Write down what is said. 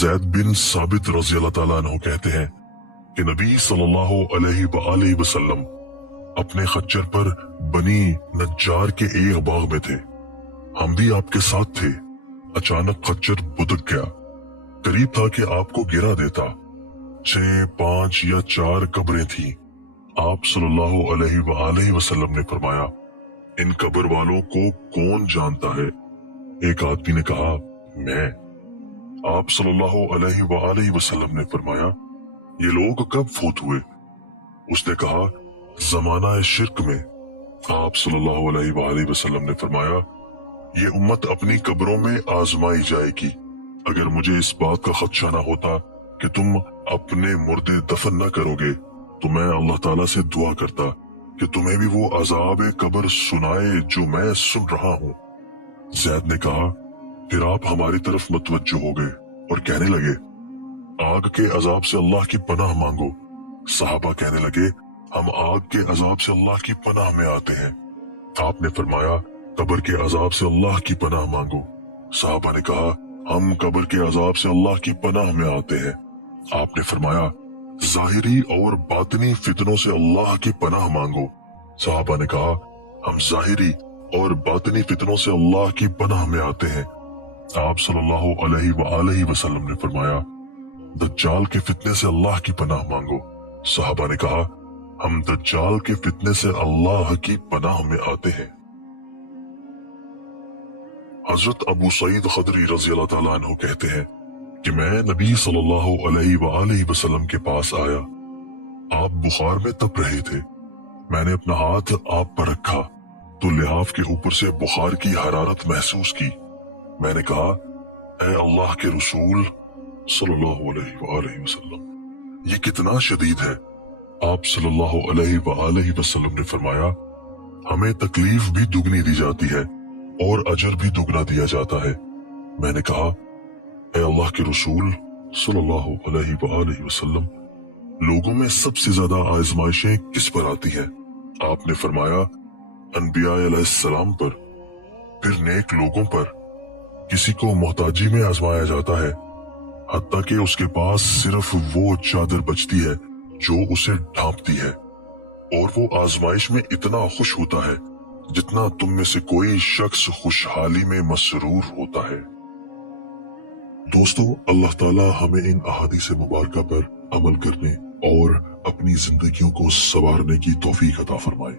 ज़ैद बिन साबित रज़ी अल्लाह ताला अन्हु कहते हैं कि नबी सल्लल्लाहु अलैहि वसल्लम अपने खच्चर पर बनी नज्जार के एक बाग में थे। हम भी आपके साथ थे। अचानक खच्चर बुदक गया, करीब था कि आपको गिरा देता। 6, 5 या 4 कब्रें थी। आप सल्लल्लाहु अलैहि वसल्लम ने फरमाया, इन कब्र वालों को कौन जानता है? एक आदमी ने कहा, मैं। आप सल्लल्लाहु अलैहि वसल्लम ने फरमाया, ये लोग कब फौत हुए? उसने कहा, जमाना शिर्क में। आप सल्लल्लाहु अलैहि वसल्लम ने फरमाया, ये उम्मत अपनी कब्रों में आजमाई जाएगी। अगर मुझे इस बात का खदशा न होता कि तुम अपने मुर्दे दफन न करोगे तो मैं अल्लाह ताला से दुआ करता कि तुम्हें भी वो अजाब कब्र सुनाए जो मैं सुन रहा हूँ। ज़ैद ने कहा, फिर आप हमारी तरफ मुतवज्जो हो गए और कहने लगे, आग के अजाब से अल्लाह की पनाह मांगो। सहाबा कहने लगे, हम आग के अजाब से अल्लाह की पनाह में आते हैं। आपने फरमाया, कब्र के अजाब से अल्लाह की पनाह मांगो। सहाबा ने कहा, हम कब्र के अजाब से अल्लाह की पनाह में आते हैं। आपने फरमाया, जाहिरी और बातिनी फितनों से अल्लाह की पनाह मांगो। सहाबा ने कहा, हम जाहिरी और बातिनी फितनों से अल्लाह की पनाह में आते हैं। आप सल्लल्लाहु अलैहि वसल्लम ने फरमाया, दज्जाल के फितने से अल्लाह की पनाह मांगो। सहाबा ने कहा, हम दज्जाल के फितने से अल्लाह की पनाह में आते हैं। हजरत अबू सईद खदरी रज़ी अल्लाह ताला अन्हु कहते हैं कि मैं नबी सल्लल्लाहु अलैहि वसल्लम के पास आया। आप बुखार में तप रहे थे। मैंने अपना हाथ आप पर रखा तो लिहाफ के ऊपर से बुखार की हरारत महसूस की। मैंने कहा, ऐ अल्लाह के रसूल सल्लल्लाहु अलैहि वसल्लम, ये कितना शदीद है। आप सल्लल्लाहु अलैहि वसल्लम ने फरमाया, हमें तकलीफ भी दुगनी दी जाती है और अजर भी दुगना दिया जाता है। मैंने कहा, ऐ अल्लाह के रसूल सल्लल्लाहु अलैहि वसल्लम, लोगों में सबसे ज्यादा आजमाइशें किस पर आती हैं? आपने फरमाया, अनबिया अलैहिस्सलाम पर, फिर नेक लोगों पर। किसी को मोहताजी में आजमाया जाता है, हत्ता कि उसके पास सिर्फ वो चादर बचती है जो उसे ढांपती है, और वो आजमाइश में इतना खुश होता है जितना तुम में से कोई शख्स खुशहाली में मसरूर होता है। दोस्तों, अल्लाह ताला हमें इन अहादीस मुबारका पर अमल करने और अपनी जिंदगियों को संवारने की तौफीक अता फरमाए।